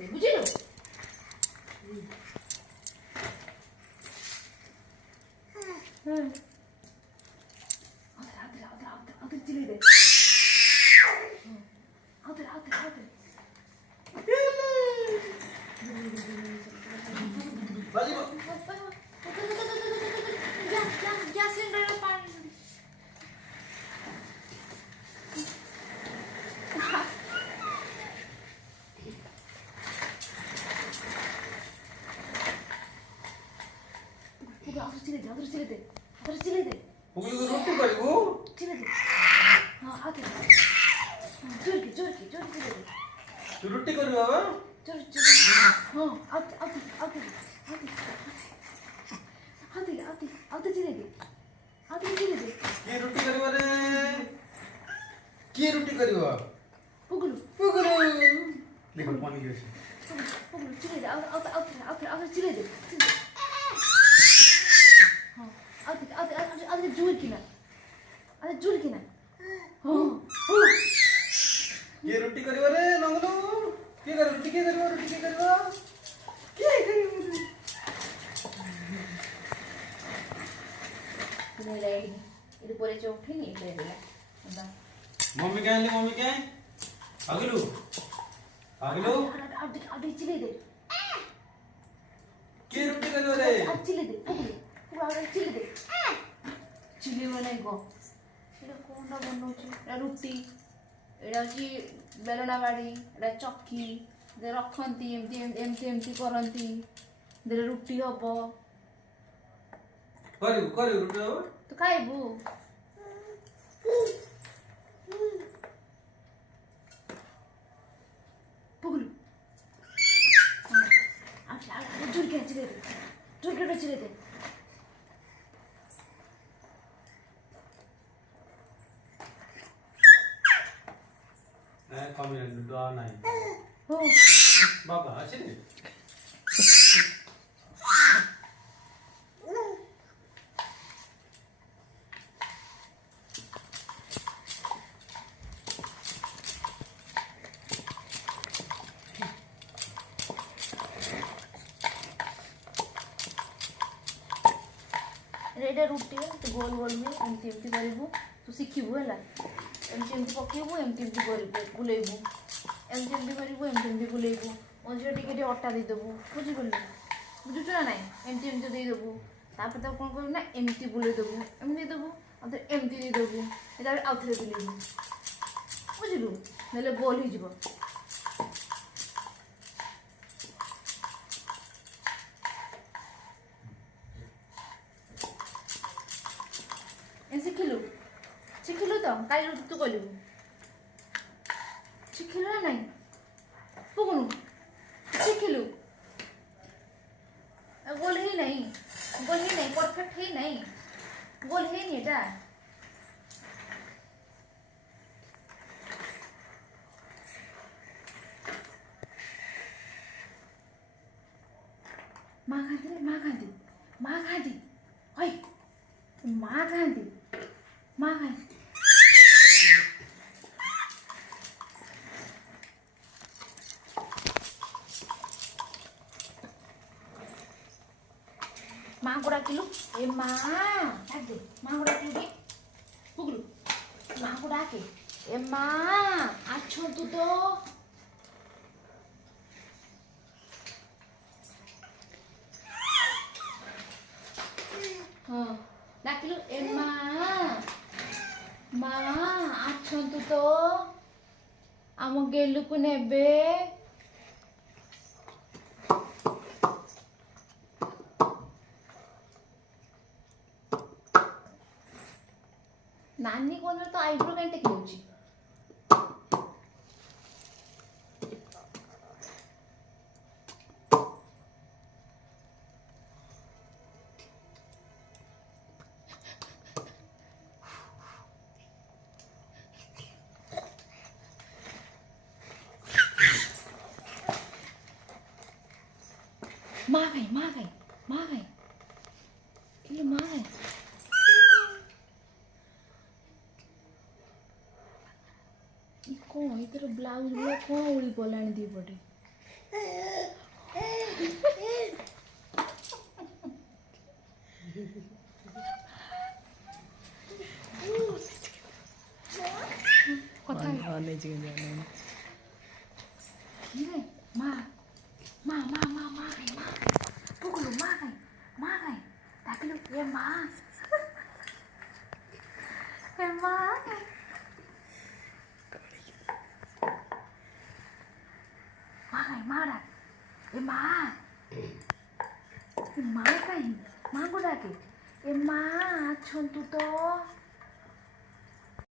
आसे बुझिलो हां आदर चिले दे आदर बाजी गैस सिलेंडर में पानी चिले दे पुगली को रोटी करिवो चिले दे हां आदर जोर के चिले दे रोटी करिवो बाबा जोर हां आदर चिले दे की रोटी करिवो रे की रोटी करिवो पुगलू देखो पानी गिरছে पुगलू चिले दे आदर चिले दे हां आदर जोर की ना हां की रोटी करिवो रे नंगलू की कर रोटी की करिवो नहीं लाइट ಇದು ಪೊರೆ ಚೌಟ್ರಿ ನೀ ಇಲ್ಲ ಅಂತ मम्मी क्या अगलू ಅಡಿ ಚಿಲೆ ಇದೆ की रोटी करिवो रे ಚಿಲೆ ಇದೆ ಪುಗಲೂ ಚಿಲೆ ಇದೆ ଚିଲି ବନାଇ ଗ ଏଇଟା କ'ଣଟା ବନଉଛି ଏଇଟା ରୁଟି ଏଇଟା ହେଉଛି ବେଲଣା ବାଡ଼ି ଏଇଟା ଚକି ରଖନ୍ତି ଏମିତି କରନ୍ତି ଦେରେ ରୁଟି ହବ करिवो रोटी बाबा ତୁ ଖାଇବୁ पुगलू जोर के चिले दे नहीं कमी नहीं दुआ नहीं हो बाबा अच्छे रेडा रुटी तो गोल गोल में एमती करू तू शिखबू है एमती पकेबू एमती बुलेबू एमती करू बुलेबू मझे टे अटा देदेबू बुझिगलु बुझुच ना ना एमती देदेबू तापर तक कौन करू ना एमती बुलेदेबू एमती देदेबू आउ एमती देदेबू आउ थे बुलेबू बुझिलु ना गोल हो शिखिलु तो कल तू कलु शिखिलु ना नहीं पुगनु शिखिलु गोल ही नहीं परफेक्ट ही नहीं गोल ही नहीं एटा माँ खाती ओए माँ खाती माँ को डाकिलु ए माँ डाक दे माँ को डाकिलु के पुगलू माँ को डाके ए माँ आछो तू तो हाँ डाकिलु ए माँ आछो तू तो आम गेलु को नेबे नानी कोन तो आईब्रो काहे टेक होची माँ गई ये माँ है कौन इधर ब्लाउज कौन उड़ी पलानी दी पटे কোথায় অনেক জানেন কি রে মা মা মা মা মা গাই মা পুকুলো মা গাই ডাকিলো এ মা গাই মা ডাক এ মা গাই মা গো ডাকে এ মা ছন্তু তো